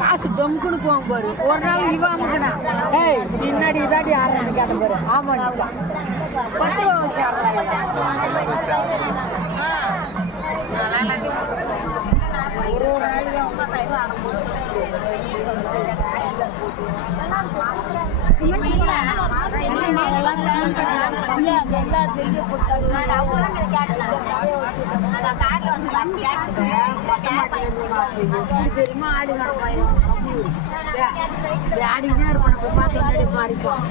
காசு தொங்குன்னு போவாங்க பாரு. ஒரு நாள் இவாங்கண்ணா ஏய் பின்னாடி இதாடி ஆரம்பி கேட்ட பாரு. ஆமாண்ணா 10 ரூபா வச்சு தெரியுமா ஆடி ஆடினே இருப்போம் பார்த்து மாறிப்போம்.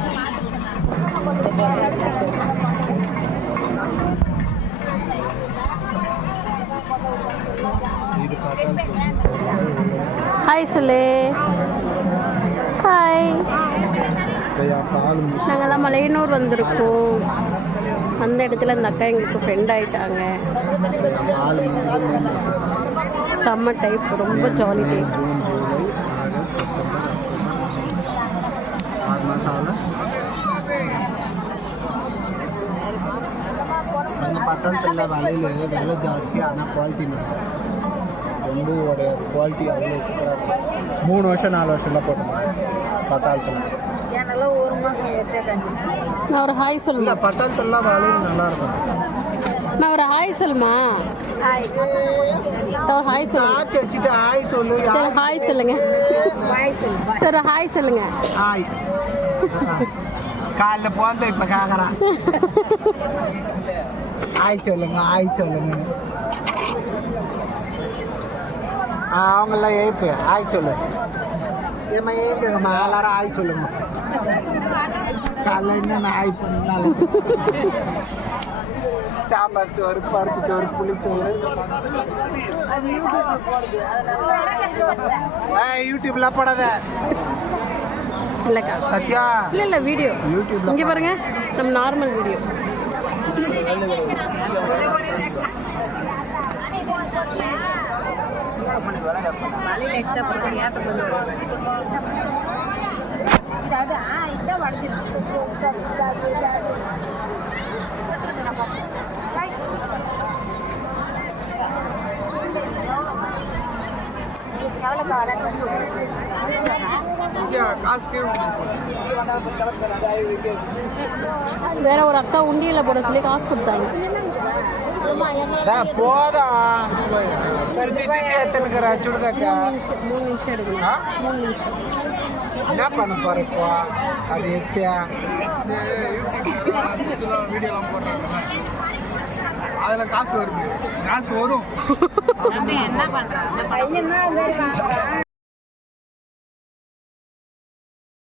ஹாய் சொல்லு. ஹாய். நாங்கள்லாம் மலையனூர் வந்திருக்கோம். அந்த இடத்துல அந்த அக்கா எங்களுக்கு ஃப்ரெண்ட் ஆகிட்டாங்க. செம்ம டைப், ரொம்ப ஜாலி டைப். பட்டணத்தில் விலை ஜாஸ்தி, ஆனால் குவாலிட்டி நல்லா. ரொம்ப குவாலிட்டி அவ்வளோ சூப்பராக இருக்கும். 3 வருஷம் 4 வருஷம்லாம் போட்டோம் பட்டாளத்தில். நான் ஒரு ஹாய் சொல்லுங்க. பட்டாளத்துலாம் வளையல் நல்லா இருக்கும். நான் ஒரு ஹாய் சொல்லுமா? ஒரு ஹாய் சொல்லுங்க. வச்சுட்டு ஹாய் சொல்லு. ஹாய் சொல்லுங்க சார். ஹாய் சொல்லுங்க. ஹாய். காலைல போந்த இப்போ கேட்குறான். ஹாய் சொல்லுங்க, ஹாய் சொல்லுங்க. அவங்களாம் ஏய்ப்பு ஹாய் சொல்லு. ஏம்மா ஏந்துங்கம்மா, எல்லாரும் ஹாய் சொல்லுங்கம்மா. காலைல என்ன ஹாய் பண்ணினாலும் சாம்பார் சோறு, பருப்பு சோறு, புளிச்சோறு யூடியூப்ல போடாத. இல்லைக்கா சத்யா. இல்லை வீடியோ யூடியூப்ல இங்கே பாருங்க, நம்ம நார்மல் வீடியோ. வேற ஒரு அக்கா உண்டியில போட சொல்லி காசு கொடுத்தாங்க. போதும் சுடுகாக்கா 3 நிமிஷம் எடுக்கணும். 3 நிமிஷம் என்ன பண்ண போறப்போ அது எத்தியா வீடியோலாம் போடுறாங்க. அதில் காசு வருது, காசு வரும். என்ன பண்றாங்க